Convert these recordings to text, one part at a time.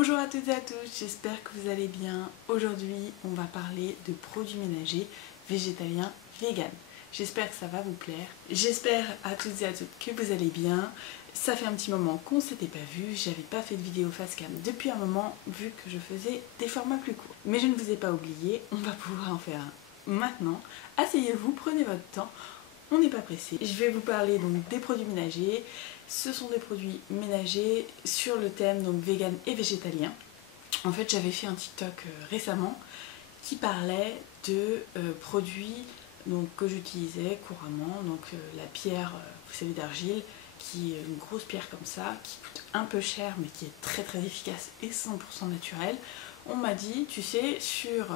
Bonjour à toutes et à tous, j'espère que vous allez bien. Aujourd'hui, on va parler de produits ménagers végétaliens vegan. J'espère que ça va vous plaire. J'espère à toutes et à tous que vous allez bien. Ça fait un petit moment qu'on s'était pas vu, j'avais pas fait de vidéo face cam depuis un moment vu que je faisais des formats plus courts. Mais je ne vous ai pas oublié, on va pouvoir en faire un maintenant. Asseyez-vous, prenez votre temps. On n'est pas pressé. Je vais vous parler donc des produits ménagers. Ce sont des produits ménagers sur le thème donc vegan et végétalien. En fait, j'avais fait un TikTok récemment qui parlait de produits donc, que j'utilisais couramment. Donc la pierre, vous savez, d'argile, qui est une grosse pierre comme ça, qui coûte un peu cher mais qui est très très efficace et 100% naturelle. On m'a dit, tu sais, sur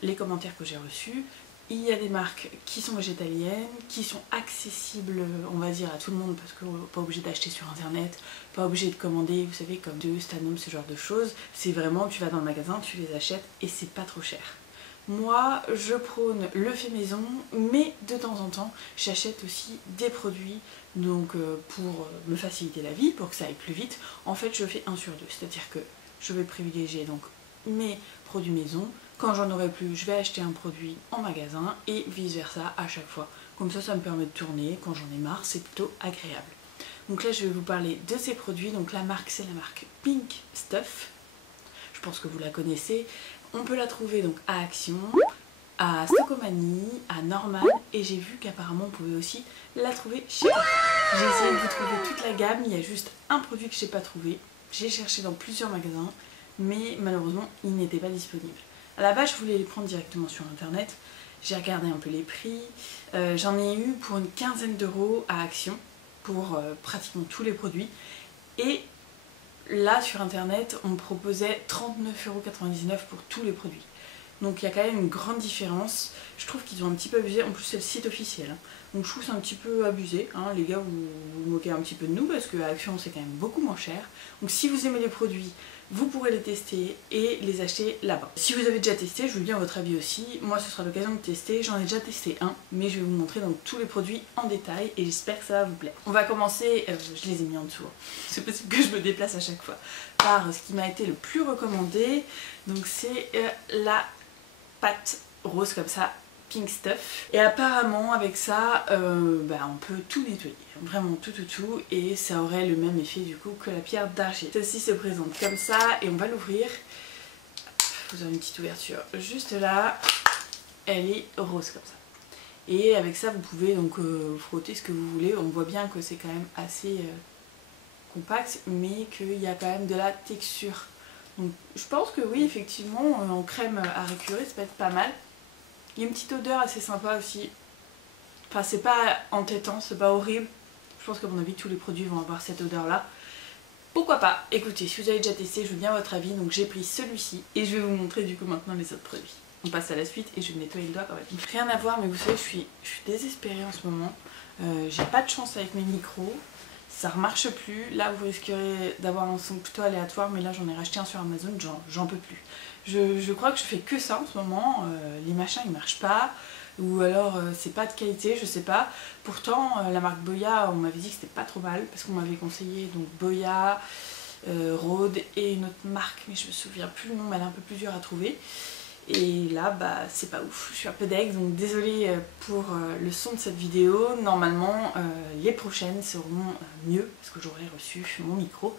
les commentaires que j'ai reçus, il y a des marques qui sont végétaliennes, qui sont accessibles, on va dire, à tout le monde, parce que pas obligé d'acheter sur internet, pas obligé de commander, vous savez, comme de Stanum, ce genre de choses. C'est vraiment, tu vas dans le magasin, tu les achètes et c'est pas trop cher. Moi, je prône le fait maison, mais de temps en temps, j'achète aussi des produits donc pour me faciliter la vie, pour que ça aille plus vite. En fait, je fais 1 sur 2, c'est-à-dire que je vais privilégier donc mes produits maison. Quand j'en aurai plus, je vais acheter un produit en magasin et vice versa à chaque fois. Comme ça me permet de tourner. Quand j'en ai marre, c'est plutôt agréable. Donc là, je vais vous parler de ces produits. Donc la marque, c'est la marque Pink Stuff. Je pense que vous la connaissez. On peut la trouver donc à Action, à Stocomanie, à Normal. Et j'ai vu qu'apparemment, on pouvait aussi la trouver chez moi. J'ai essayé de vous trouver toute la gamme. Il y a juste un produit que je n'ai pas trouvé. J'ai cherché dans plusieurs magasins, mais malheureusement, il n'était pas disponible. À la base, je voulais les prendre directement sur internet. J'ai regardé un peu les prix. J'en ai eu pour une quinzaine d'euros à Action pour pratiquement tous les produits. Et là, sur internet, on me proposait 39,99 € pour tous les produits. Donc il y a quand même une grande différence. Je trouve qu'ils ont un petit peu abusé. En plus, c'est le site officiel. Donc je trouve que c'est un petit peu abusé. Les gars, vous moquez un petit peu de nous parce qu'à Action, c'est quand même beaucoup moins cher. Donc si vous aimez les produits, vous pourrez les tester et les acheter là-bas. Si vous avez déjà testé, je veux bien votre avis aussi. Moi, ce sera l'occasion de tester. J'en ai déjà testé un, mais je vais vous montrer donc tous les produits en détail et j'espère que ça va vous plaire. On va commencer, je les ai mis en dessous. C'est possible que je me déplace à chaque fois. Par ce qui m'a été le plus recommandé. Donc c'est la pâte rose comme ça, Pink Stuff. Et apparemment avec ça, on peut tout nettoyer, vraiment tout, et ça aurait le même effet du coup que la pierre d'argile. Celle-ci se présente comme ça et on va l'ouvrir. Vous avez une petite ouverture juste là, elle est rose comme ça. Et avec ça vous pouvez donc frotter ce que vous voulez. On voit bien que c'est quand même assez compact, mais qu'il y a quand même de la texture. Donc je pense que oui, effectivement, en crème à récurer, ça peut être pas mal. Il y a une petite odeur assez sympa aussi. Enfin, c'est pas entêtant, c'est pas horrible. Je pense qu'à mon avis, tous les produits vont avoir cette odeur-là. Pourquoi pas? Écoutez, si vous avez déjà testé, je veux bien votre avis. Donc j'ai pris celui-ci et je vais vous montrer du coup maintenant les autres produits. On passe à la suite et je vais nettoyer le doigt quand même. Rien à voir, mais vous savez, je suis désespérée en ce moment. J'ai pas de chance avec mes micros. Ça remarche plus. Là vous risquerez d'avoir un son plutôt aléatoire, mais là j'en ai racheté un sur Amazon, j'en peux plus. Je crois que je fais que ça en ce moment, les machins ils marchent pas, ou alors c'est pas de qualité, je sais pas. Pourtant la marque Boya, on m'avait dit que c'était pas trop mal, parce qu'on m'avait conseillé donc Boya, Rode et une autre marque, mais je me souviens plus le nom, mais elle est un peu plus dure à trouver. Et là, c'est pas ouf, je suis un peu deg, donc désolée pour le son de cette vidéo. Normalement, les prochaines seront mieux, parce que j'aurai reçu mon micro.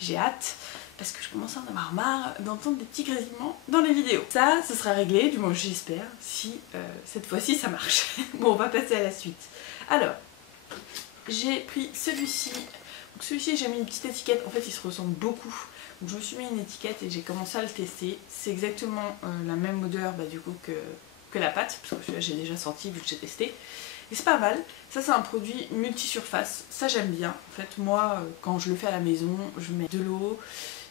J'ai hâte, parce que je commence à en avoir marre d'entendre des petits grésillements dans les vidéos. Ça, ce sera réglé, du moins j'espère, si cette fois-ci ça marche. Bon, on va passer à la suite. Alors, j'ai pris celui-ci. Donc celui-ci, j'ai mis une petite étiquette, en fait il se ressemble beaucoup. Donc je me suis mis une étiquette et j'ai commencé à le tester. C'est exactement la même odeur du coup que la pâte, parce que celui-là j'ai déjà senti vu que j'ai testé. Et c'est pas mal. Ça c'est un produit multi-surface, ça j'aime bien. En fait moi quand je le fais à la maison, je mets de l'eau,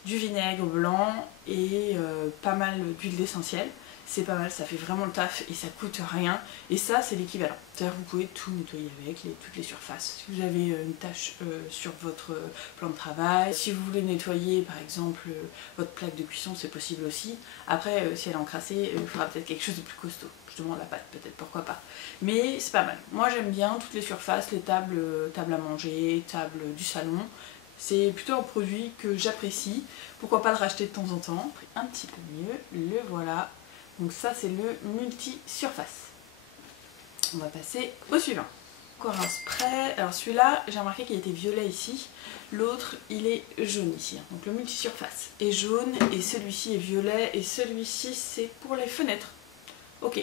du vinaigre blanc et pas mal d'huile d'essentiel. C'est pas mal, ça fait vraiment le taf et ça coûte rien. Et ça c'est l'équivalent. C'est-à-dire vous pouvez tout nettoyer avec, toutes les surfaces. Si vous avez une tache sur votre plan de travail, si vous voulez nettoyer par exemple votre plaque de cuisson, c'est possible aussi. Après si elle est encrassée, il faudra peut-être quelque chose de plus costaud. Justement la pâte peut-être, pourquoi pas. Mais c'est pas mal. Moi j'aime bien toutes les surfaces, les tables à manger, tables du salon. C'est plutôt un produit que j'apprécie. Pourquoi pas le racheter de temps en temps. Un petit peu mieux, le voilà. Donc ça c'est le multi-surface. On va passer au suivant. Encore un spray. Alors celui-là, j'ai remarqué qu'il était violet ici. L'autre, il est jaune ici. Donc le multi-surface est jaune et celui-ci est violet. Et celui-ci, c'est pour les fenêtres. Ok.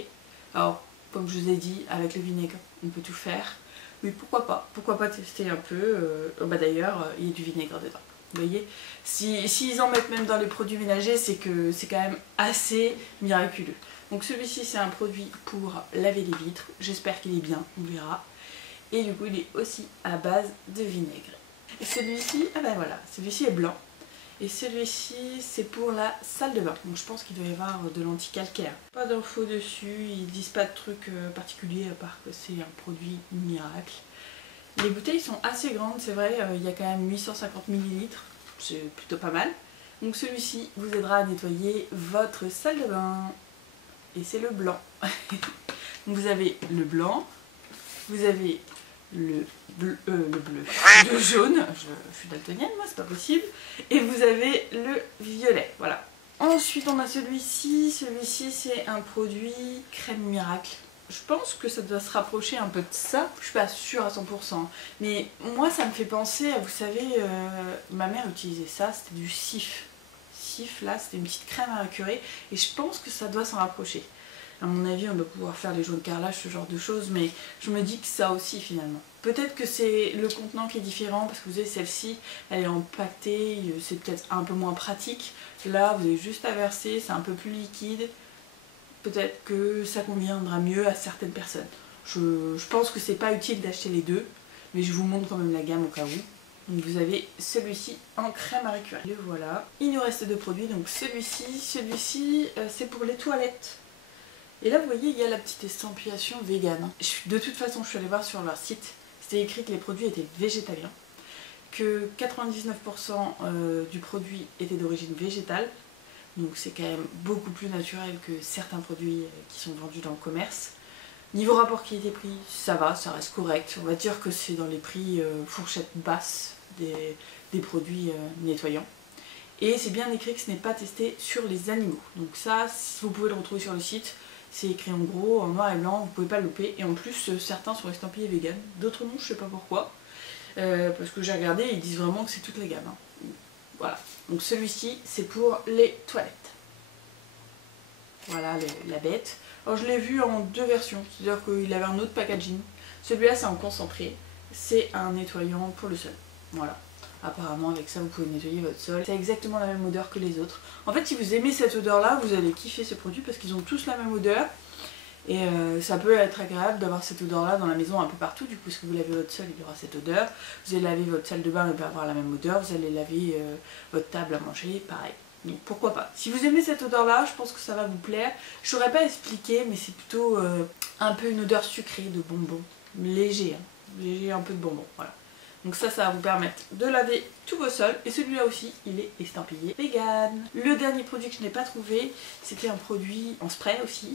Alors, comme je vous ai dit, avec le vinaigre, on peut tout faire. Oui, pourquoi pas. Pourquoi pas tester un peu. Bah d'ailleurs, il y a du vinaigre dedans. Vous voyez, s'ils en mettent même dans les produits ménagers, c'est que c'est quand même assez miraculeux. Donc celui-ci, c'est un produit pour laver les vitres. J'espère qu'il est bien, on verra. Et du coup il est aussi à base de vinaigre. Et celui-ci, ah ben voilà, celui-ci est blanc. Et celui-ci c'est pour la salle de bain. Donc je pense qu'il doit y avoir de l'anti-calcaire. Pas d'infos dessus, ils disent pas de trucs particuliers à part que c'est un produit miracle. Les bouteilles sont assez grandes, c'est vrai, il y a quand même 850 ml. C'est plutôt pas mal. Donc celui-ci vous aidera à nettoyer votre salle de bain. Et c'est le blanc. Donc vous avez le blanc, vous avez le jaune, je suis daltonienne moi, c'est pas possible, et vous avez le violet, voilà. Ensuite on a celui-ci c'est un produit crème miracle. Je pense que ça doit se rapprocher un peu de ça, je suis pas sûre à 100%, mais moi ça me fait penser à, vous savez, ma mère utilisait ça, c'était du Cif. Cif là, c'était une petite crème à récurer, et je pense que ça doit s'en rapprocher. À mon avis, on doit pouvoir faire les jaunes carrelages, ce genre de choses, mais je me dis que ça aussi finalement. Peut-être que c'est le contenant qui est différent, parce que vous savez, celle-ci, elle est empaquetée, c'est peut-être un peu moins pratique. Là, vous avez juste à verser, c'est un peu plus liquide. Peut-être que ça conviendra mieux à certaines personnes. Je pense que c'est pas utile d'acheter les deux, mais je vous montre quand même la gamme au cas où. Donc vous avez celui-ci en crème à récurer. Le voilà. Il nous reste deux produits, donc celui-ci, c'est pour les toilettes. Et là vous voyez il y a la petite estampillation vegan. De toute façon je suis allée voir sur leur site, c'était écrit que les produits étaient végétaliens, que 99% du produit était d'origine végétale, donc c'est quand même beaucoup plus naturel que certains produits qui sont vendus dans le commerce. Niveau rapport qualité-prix, ça va, ça reste correct, on va dire que c'est dans les prix fourchette basse des produits nettoyants. Et c'est bien écrit que ce n'est pas testé sur les animaux, donc ça vous pouvez le retrouver sur le site. C'est écrit en gros, en noir et blanc, vous pouvez pas le louper. Et en plus, certains sont estampillés vegan, d'autres non, je sais pas pourquoi. Parce que j'ai regardé, ils disent vraiment que c'est toute la gamme. Hein. Voilà. Donc celui-ci, c'est pour les toilettes. Voilà la bête. Alors je l'ai vu en deux versions, c'est-à-dire qu'il avait un autre packaging. Celui-là, c'est en concentré. C'est un nettoyant pour le sol. Voilà. Apparemment avec ça vous pouvez nettoyer votre sol. C'est exactement la même odeur que les autres. En fait si vous aimez cette odeur là vous allez kiffer ce produit parce qu'ils ont tous la même odeur. Et ça peut être agréable d'avoir cette odeur là dans la maison un peu partout. Du coup si vous lavez votre sol il y aura cette odeur. Vous allez laver votre salle de bain, elle va avoir la même odeur. Vous allez laver votre table à manger, pareil. Donc pourquoi pas. Si vous aimez cette odeur là je pense que ça va vous plaire. Je saurais pas expliquer mais c'est plutôt un peu une odeur sucrée de bonbons. Léger, hein. Léger, un peu de bonbons, voilà. Donc ça va vous permettre de laver tous vos sols. Et celui-là aussi, il est estampillé vegan. Le dernier produit que je n'ai pas trouvé, c'était un produit en spray aussi.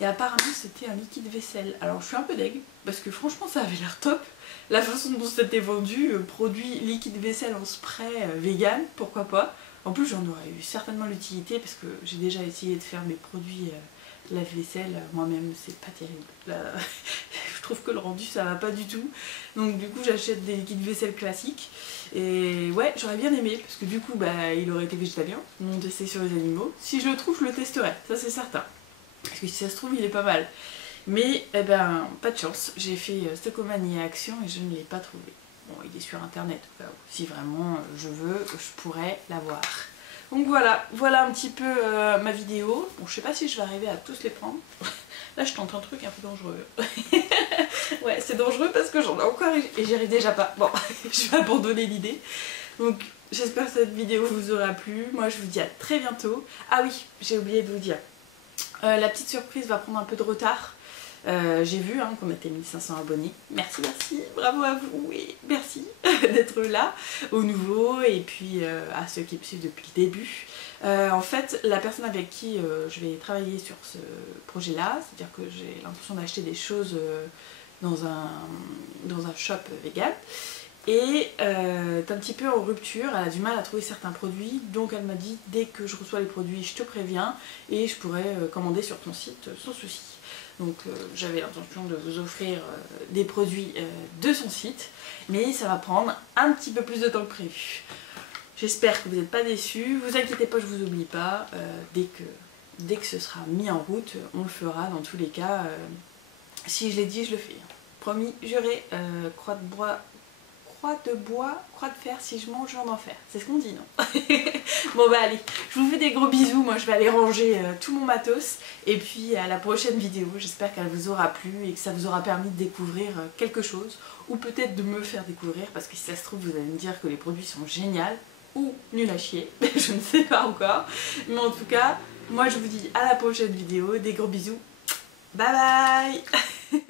Et apparemment, c'était un liquide vaisselle. Alors je suis un peu deg, parce que franchement, ça avait l'air top. La façon dont c'était vendu, produit liquide vaisselle en spray vegan, pourquoi pas. En plus, j'en aurais eu certainement l'utilité, parce que j'ai déjà essayé de faire mes produits lave-vaisselle, moi-même, c'est pas terrible. Là, je trouve que le rendu ça va pas du tout. Donc du coup j'achète des liquides vaisselle classiques. Et ouais, j'aurais bien aimé, parce que du coup bah, il aurait été végétalien, non testé sur les animaux. Si je le trouve, je le testerai, ça c'est certain. Parce que si ça se trouve, il est pas mal. Mais eh ben, pas de chance, j'ai fait Stockomanie Action et je ne l'ai pas trouvé. Bon, il est sur internet, si vraiment je veux, je pourrais l'avoir. Donc voilà, voilà un petit peu ma vidéo. Bon, je sais pas si je vais arriver à tous les prendre. Là, je tente un truc un peu dangereux. Ouais, c'est dangereux parce que j'en ai encore et j'y arrive déjà pas. Bon, je vais abandonner l'idée. Donc, j'espère que cette vidéo vous aura plu. Moi, je vous dis à très bientôt. Ah oui, j'ai oublié de vous dire. La petite surprise va prendre un peu de retard. J'ai vu hein, qu'on était 1500 abonnés. Merci, merci, bravo à vous, oui, merci d'être là, aux nouveaux et puis à ceux qui me suivent depuis le début. En fait, la personne avec qui je vais travailler sur ce projet-là, c'est-à-dire que j'ai l'intention d'acheter des choses dans un shop vegan. et est un petit peu en rupture, elle a du mal à trouver certains produits, donc elle m'a dit dès que je reçois les produits je te préviens et je pourrai commander sur ton site sans souci. Donc j'avais l'intention de vous offrir des produits de son site, mais ça va prendre un petit peu plus de temps que prévu. J'espère que vous n'êtes pas déçus, vous inquiétez pas, je vous oublie pas, dès que ce sera mis en route, on le fera dans tous les cas. Si je l'ai dit, je le fais. Promis, juré, croix de bois, croix de fer, si je mange en enfer. C'est ce qu'on dit, non? Bon bah allez, je vous fais des gros bisous, moi je vais aller ranger tout mon matos. Et puis à la prochaine vidéo, j'espère qu'elle vous aura plu et que ça vous aura permis de découvrir quelque chose. Ou peut-être de me faire découvrir, parce que si ça se trouve, vous allez me dire que les produits sont géniaux ou nuls à chier, je ne sais pas encore. Mais en tout cas, moi je vous dis à la prochaine vidéo, des gros bisous, bye bye.